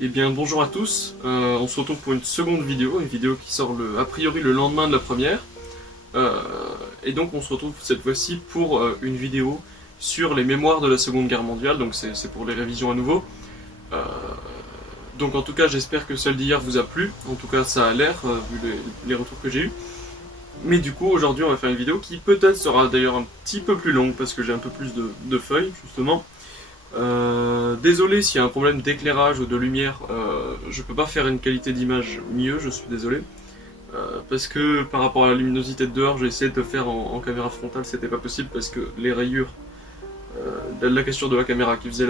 Eh bien bonjour à tous, on se retrouve pour une seconde vidéo, qui sort a priori le lendemain de la première. Euh, et donc on se retrouve cette fois-ci pour une vidéo sur les mémoires de la Seconde Guerre mondiale, donc c'est pour les révisions à nouveau. Euh, donc en tout cas j'espère que celle d'hier vous a plu, en tout cas ça a l'air, vu les retours que j'ai eus. Mais du coup aujourd'hui on va faire une vidéo qui peut-être sera d'ailleurs un petit peu plus longue parce que j'ai un peu plus de feuilles justement. Désolé s'il y a un problème d'éclairage ou de lumière, je peux pas faire une qualité d'image mieux, je suis désolé. Parce que par rapport à la luminosité de dehors, j'ai essayé de le faire en caméra frontale, c'était pas possible parce que les rayures de la cassure de la caméra qui faisait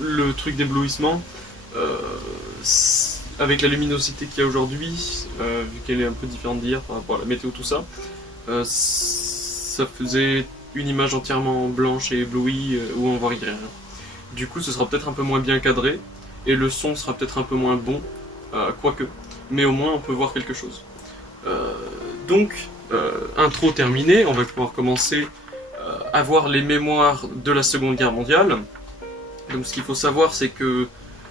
le truc d'éblouissement, euh, avec la luminosité qu'il y a aujourd'hui, vu qu'elle est un peu différente d'hier par rapport à la météo, tout ça, ça faisait une image entièrement blanche et éblouie où on voit rien. Du coup, ce sera peut-être un peu moins bien cadré et le son sera peut-être un peu moins bon, quoique. Mais au moins, on peut voir quelque chose. Euh, Intro terminée, on va pouvoir commencer à voir les mémoires de la Seconde Guerre mondiale. Donc, ce qu'il faut savoir, c'est que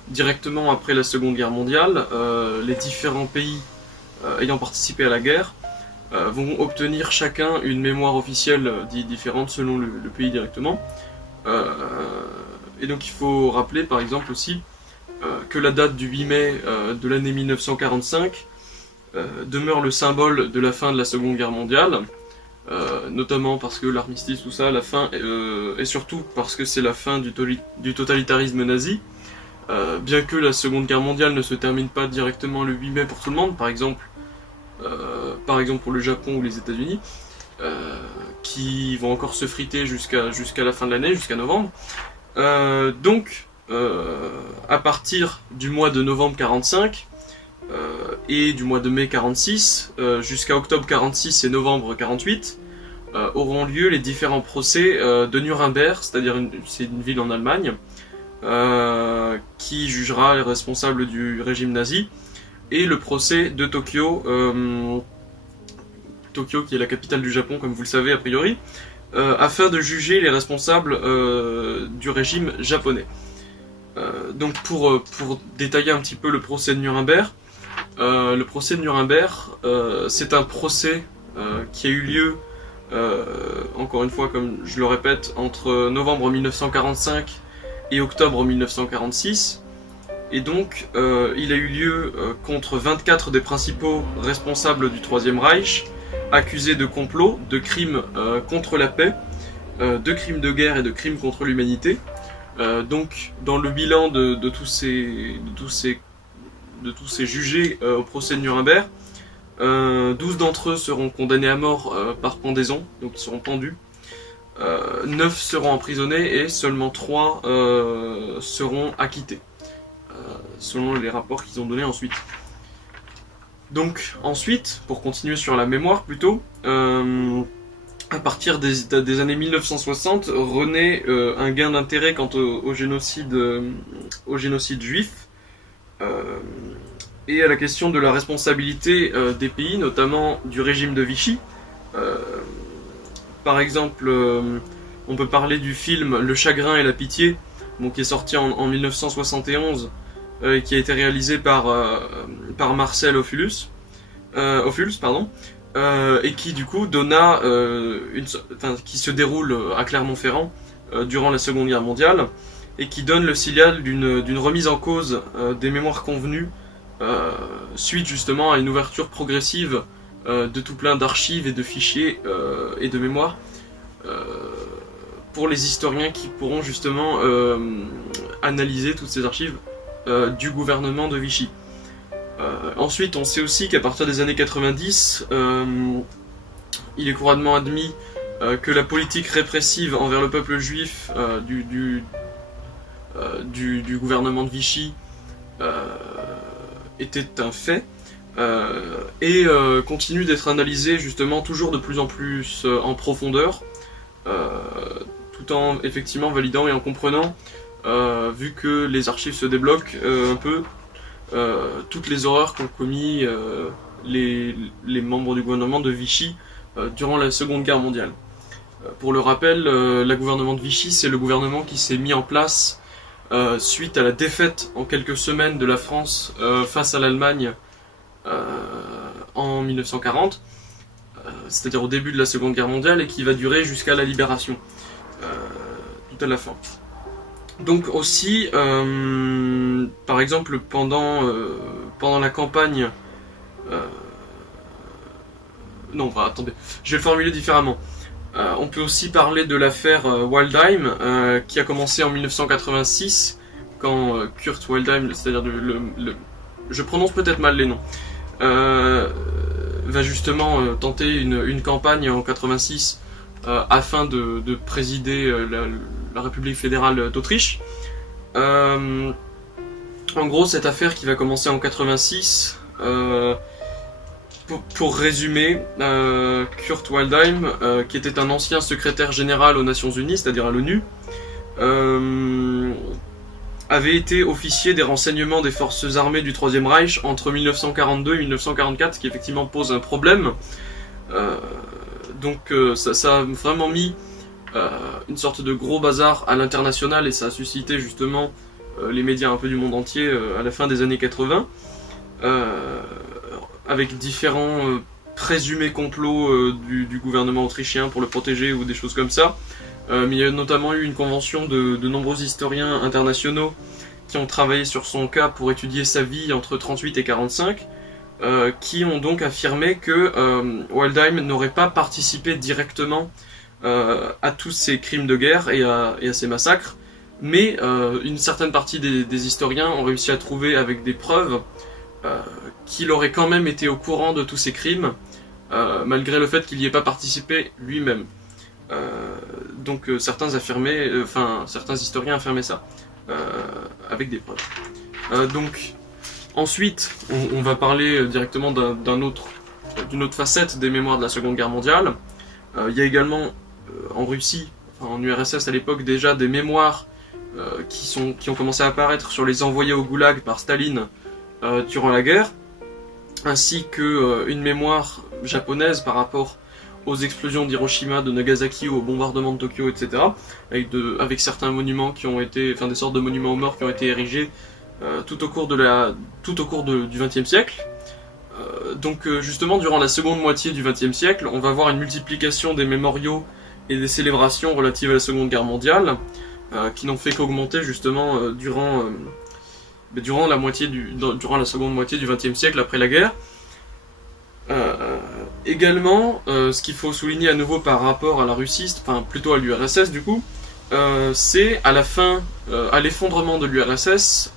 directement après la Seconde Guerre mondiale, les différents pays ayant participé à la guerre vont obtenir chacun une mémoire officielle différente selon le pays directement. Euh, et donc il faut rappeler par exemple aussi que la date du 8 mai de l'année 1945 demeure le symbole de la fin de la Seconde Guerre mondiale, notamment parce que l'armistice, tout ça, la fin, et surtout parce que c'est la fin du totalitarisme nazi. Bien que la Seconde Guerre mondiale ne se termine pas directement le 8 mai pour tout le monde, par exemple pour le Japon ou les États-Unis, qui vont encore se friter jusqu'à la fin de l'année, jusqu'à novembre. À partir du mois de novembre 45 et du mois de mai 46 jusqu'à octobre 46 et novembre 48 auront lieu les différents procès de Nuremberg, c'est-à-dire c'est une ville en Allemagne, qui jugera les responsables du régime nazi, et le procès de Tokyo, Tokyo qui est la capitale du Japon comme vous le savez a priori, afin de juger les responsables du régime japonais. Donc pour détailler un petit peu le procès de Nuremberg, c'est un procès qui a eu lieu, encore une fois comme je le répète, entre novembre 1945 et octobre 1946. Et donc, il a eu lieu contre 24 des principaux responsables du Troisième Reich, accusés de complot, de crimes contre la paix, de crimes de guerre et de crimes contre l'humanité. Donc, dans le bilan de tous ces jugés au procès de Nuremberg, 12 d'entre eux seront condamnés à mort par pendaison, donc ils seront pendus. 9 seront emprisonnés et seulement 3 seront acquittés, selon les rapports qu'ils ont donnés ensuite. Donc ensuite, pour continuer sur la mémoire plutôt, à partir des années 1960, renaît un gain d'intérêt quant au génocide juif, et à la question de la responsabilité des pays, notamment du régime de Vichy. Par exemple, on peut parler du film Le Chagrin et la Pitié, qui est sorti en 1971, qui a été réalisé par Marcel Ophuls, et qui du coup donna qui se déroule à Clermont-Ferrand durant la Seconde Guerre mondiale, et qui donne le signal d'une remise en cause des mémoires convenues, suite justement à une ouverture progressive de tout plein d'archives et de fichiers et de mémoires pour les historiens qui pourront justement analyser toutes ces archives du gouvernement de Vichy. Ensuite, on sait aussi qu'à partir des années 90, il est couramment admis que la politique répressive envers le peuple juif du gouvernement de Vichy était un fait, et continue d'être analysée justement toujours de plus en plus en profondeur, tout en effectivement validant et en comprenant, vu que les archives se débloquent un peu, toutes les horreurs qu'ont commis les membres du gouvernement de Vichy durant la Seconde Guerre mondiale. Pour le rappel, le gouvernement de Vichy, c'est le gouvernement qui s'est mis en place suite à la défaite en quelques semaines de la France face à l'Allemagne en 1940, c'est-à-dire au début de la Seconde Guerre mondiale, et qui va durer jusqu'à la libération, tout à la fin. Donc aussi, par exemple, pendant la campagne... non, attendez, je vais le formuler différemment. On peut aussi parler de l'affaire Waldheim, qui a commencé en 1986, quand Kurt Waldheim, c'est-à-dire je prononce peut-être mal les noms, va justement tenter une campagne en 86 afin de présider la République fédérale d'Autriche. En gros, cette affaire qui va commencer en 86... Pour résumer, Kurt Waldheim, qui était un ancien secrétaire général aux Nations Unies, c'est-à-dire à l'ONU, avait été officier des renseignements des forces armées du Troisième Reich entre 1942 et 1944, ce qui effectivement pose un problème. Donc ça a vraiment mis une sorte de gros bazar à l'international, et ça a suscité justement les médias un peu du monde entier à la fin des années 80. Avec différents présumés complots du gouvernement autrichien pour le protéger ou des choses comme ça. Mais il y a notamment eu une convention de nombreux historiens internationaux qui ont travaillé sur son cas pour étudier sa vie entre 38 et 45, qui ont donc affirmé que Waldheim n'aurait pas participé directement à tous ces crimes de guerre et à ces massacres, mais une certaine partie des historiens ont réussi à trouver avec des preuves qu'il aurait quand même été au courant de tous ces crimes, malgré le fait qu'il n'y ait pas participé lui-même. Donc certains historiens affirmaient ça, avec des preuves. Donc ensuite, on va parler directement d'une autre facette des mémoires de la Seconde Guerre mondiale. Il y a également en Russie, en URSS à l'époque, déjà des mémoires qui ont commencé à apparaître sur les envoyés au goulag par Staline durant la guerre, ainsi que une mémoire japonaise par rapport aux explosions d'Hiroshima, de Nagasaki, au bombardement de Tokyo, etc. Avec certains monuments qui ont été, des sortes de monuments aux morts qui ont été érigés tout au cours du XXe siècle. Donc justement, durant la seconde moitié du XXe siècle, on va voir une multiplication des mémoriaux et des célébrations relatives à la Seconde Guerre mondiale, qui n'ont fait qu'augmenter justement durant la seconde moitié du XXe siècle après la guerre. Également, ce qu'il faut souligner à nouveau par rapport à la Russie, plutôt à l'URSS du coup, c'est à la fin, à l'effondrement de l'URSS,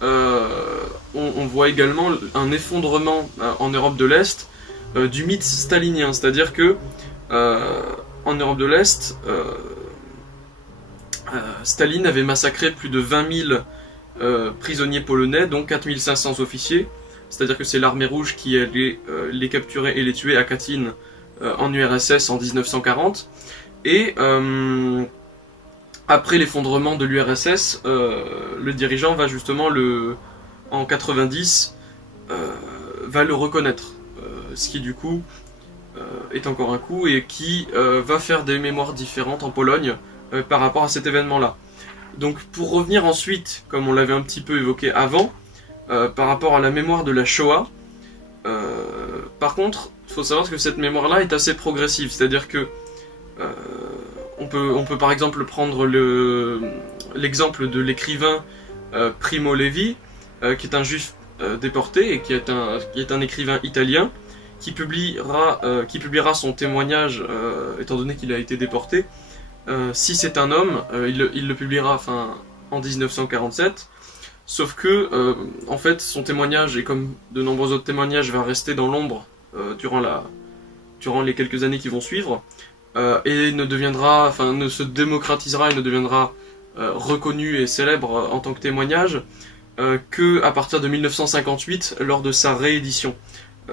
on voit également un effondrement en Europe de l'Est du mythe stalinien, c'est-à-dire que en Europe de l'Est, Staline avait massacré plus de 20 000 prisonniers polonais, dont 4 500 officiers, c'est-à-dire que c'est l'armée rouge qui allait les capturer et les tuer à Katyn en URSS en 1940. Et après l'effondrement de l'URSS, le dirigeant va justement en 90 va le reconnaître, ce qui du coup est encore un coup, et qui va faire des mémoires différentes en Pologne par rapport à cet événement-là. Donc pour revenir ensuite, comme on l'avait un petit peu évoqué avant, par rapport à la mémoire de la Shoah, par contre, il faut savoir que cette mémoire-là est assez progressive, c'est-à-dire que on peut par exemple prendre l'exemple de l'écrivain Primo Levi, qui est un juif déporté et qui est un écrivain italien, qui publiera son témoignage, étant donné qu'il a été déporté. Si c'est un homme, il le publiera en 1947, sauf que en fait son témoignage, et comme de nombreux autres témoignages, va rester dans l'ombre durant les quelques années qui vont suivre, et ne se démocratisera et ne deviendra reconnu et célèbre en tant que témoignage que à partir de 1958 lors de sa réédition.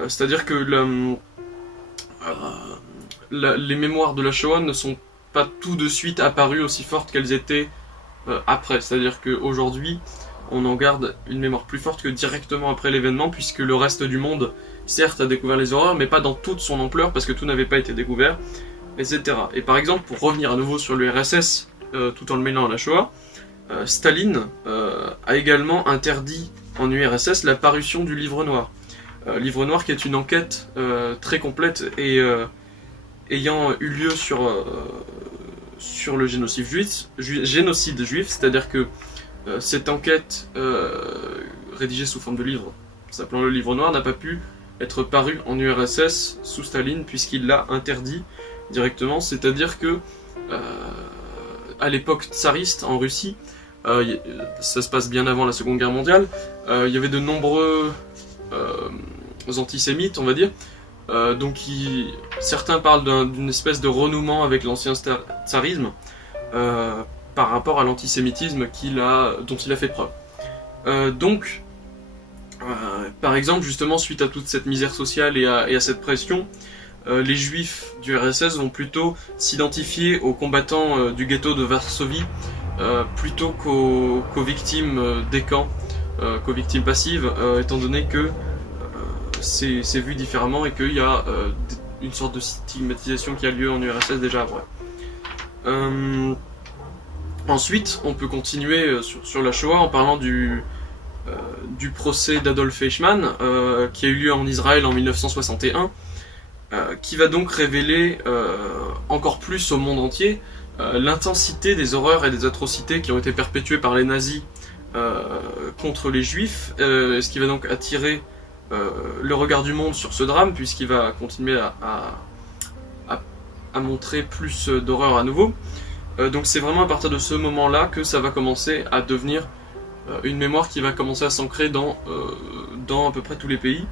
C'est-à-dire que les mémoires de la Shoah ne sont pas tout de suite apparues aussi fortes qu'elles étaient après. C'est-à-dire qu'aujourd'hui, on en garde une mémoire plus forte que directement après l'événement, puisque le reste du monde, certes, a découvert les horreurs, mais pas dans toute son ampleur, parce que tout n'avait pas été découvert. etc. Et par exemple, pour revenir à nouveau sur l'URSS, tout en le mêlant à la Shoah, Staline a également interdit en URSS la parution du Livre Noir. Livre Noir qui est une enquête très complète et ayant eu lieu sur le génocide juif, c'est-à-dire que cette enquête rédigée sous forme de livre, s'appelant le Livre Noir, n'a pas pu être parue en URSS sous Staline puisqu'il l'a interdit directement, c'est-à-dire que à l'époque tsariste en Russie, ça se passe bien avant la Seconde Guerre mondiale, il y avait de nombreux antisémites, on va dire, donc certains parlent d'une espèce de renouement avec l'ancien tsarisme par rapport à l'antisémitisme dont il a fait preuve. Donc, par exemple, justement, suite à toute cette misère sociale et à cette pression, les juifs du RSS vont plutôt s'identifier aux combattants du ghetto de Varsovie plutôt qu'aux victimes des camps, qu'aux victimes passives, étant donné que c'est vu différemment et qu'il y a une sorte de stigmatisation qui a lieu en URSS déjà après. Ensuite, on peut continuer sur la Shoah en parlant du procès d'Adolf Eichmann qui a eu lieu en Israël en 1961, qui va donc révéler encore plus au monde entier l'intensité des horreurs et des atrocités qui ont été perpétuées par les nazis contre les juifs, ce qui va donc attirer le regard du monde sur ce drame, puisqu'il va continuer à montrer plus d'horreur à nouveau. Donc c'est vraiment à partir de ce moment-là que ça va commencer à devenir une mémoire qui va commencer à s'ancrer dans à peu près tous les pays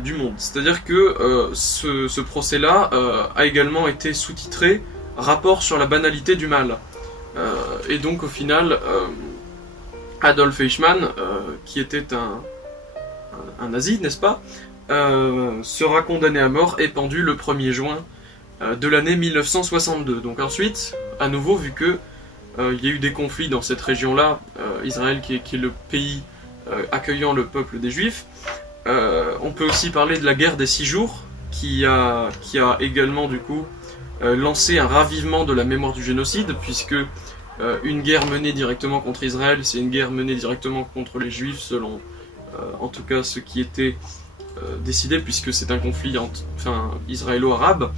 du monde. C'est-à-dire que ce procès-là a également été sous-titré « Rapport sur la banalité du mal ». Et donc au final, Adolf Eichmann, qui était un nazi, n'est-ce pas, sera condamné à mort et pendu le 1er juin de l'année 1962. Donc ensuite, à nouveau, vu que il y a eu des conflits dans cette région-là, Israël qui est le pays accueillant le peuple des Juifs, on peut aussi parler de la guerre des 6 jours, qui a également du coup lancé un ravivement de la mémoire du génocide, puisque une guerre menée directement contre Israël, c'est une guerre menée directement contre les Juifs, selon en tout cas ce qui était décidé, puisque c'est un conflit israélo-arabe.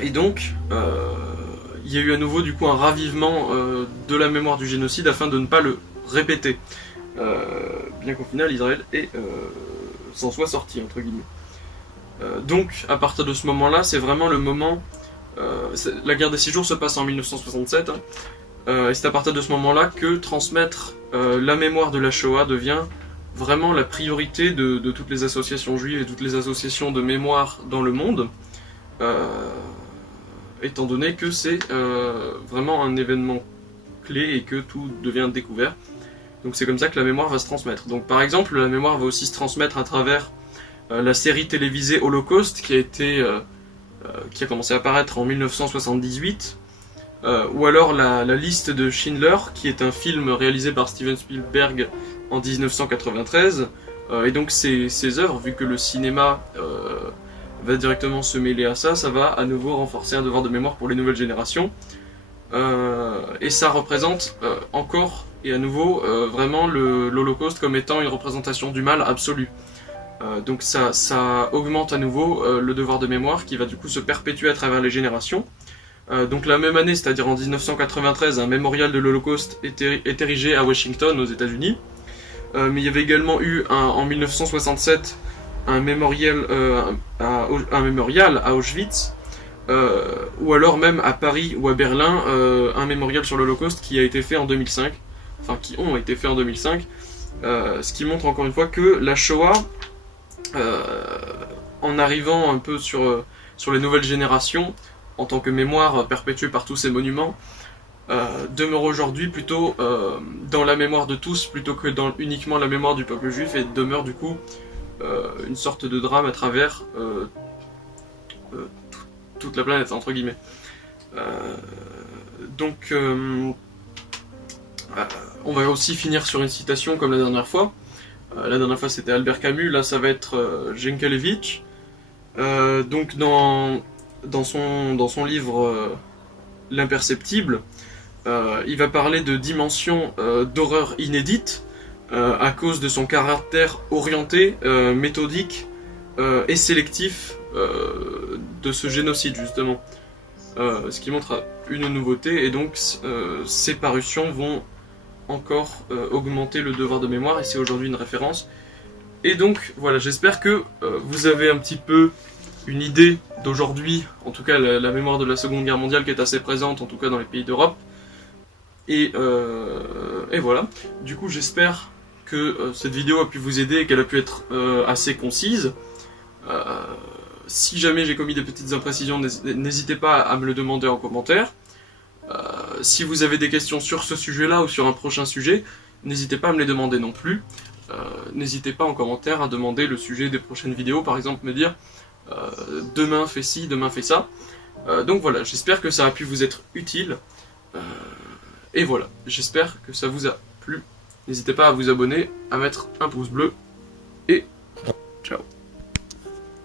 Et donc, il y a eu à nouveau du coup un ravivement de la mémoire du génocide afin de ne pas le répéter. Bien qu'au final Israël s'en soit sorti, entre guillemets. Donc, à partir de ce moment-là, c'est vraiment le moment... la guerre des 6 jours se passe en 1967, et c'est à partir de ce moment-là que transmettre la mémoire de la Shoah devient vraiment la priorité de toutes les associations juives et toutes les associations de mémoire dans le monde, étant donné que c'est vraiment un événement clé et que tout devient découvert. Donc c'est comme ça que la mémoire va se transmettre. Donc par exemple, la mémoire va aussi se transmettre à travers la série télévisée Holocauste qui a commencé à apparaître en 1978, ou alors la liste de Schindler, qui est un film réalisé par Steven Spielberg en 1993, et donc ces œuvres, vu que le cinéma va directement se mêler à ça, ça va à nouveau renforcer un devoir de mémoire pour les nouvelles générations, et ça représente encore et à nouveau vraiment l'Holocauste comme étant une représentation du mal absolu. Donc ça augmente à nouveau le devoir de mémoire qui va du coup se perpétuer à travers les générations. Donc la même année, c'est-à-dire en 1993, un mémorial de l'Holocauste est érigé à Washington, aux États-Unis. Mais il y avait également eu en 1967 un mémorial à Auschwitz, ou alors même à Paris ou à Berlin, un mémorial sur l'Holocauste qui a été fait en 2005, enfin qui ont été faits en 2005, ce qui montre encore une fois que la Shoah, en arrivant un peu sur les nouvelles générations, en tant que mémoire perpétuée par tous ces monuments, demeure aujourd'hui plutôt dans la mémoire de tous plutôt que dans uniquement la mémoire du peuple juif, et demeure du coup une sorte de drame à travers toute la planète, entre guillemets. Donc on va aussi finir sur une citation comme la dernière fois. La dernière fois c'était Albert Camus, là ça va être Genkelevitch, Donc dans son livre L'Imperceptible, il va parler de dimensions d'horreur inédites à cause de son caractère orienté, méthodique et sélectif de ce génocide justement. Ce qui montre une nouveauté, et donc ces parutions vont encore augmenter le devoir de mémoire, et c'est aujourd'hui une référence. Et donc voilà, j'espère que vous avez un petit peu une idée d'aujourd'hui, en tout cas la mémoire de la Seconde Guerre mondiale qui est assez présente, en tout cas dans les pays d'Europe. Et voilà, du coup j'espère que cette vidéo a pu vous aider et qu'elle a pu être assez concise. Si jamais j'ai commis des petites imprécisions, n'hésitez pas à me le demander en commentaire. Si vous avez des questions sur ce sujet-là ou sur un prochain sujet, n'hésitez pas à me les demander non plus. N'hésitez pas en commentaire à demander le sujet des prochaines vidéos, par exemple me dire demain fais ci, demain fais ça. Donc voilà, j'espère que ça a pu vous être utile. Et voilà, j'espère que ça vous a plu. N'hésitez pas à vous abonner, à mettre un pouce bleu, et ciao.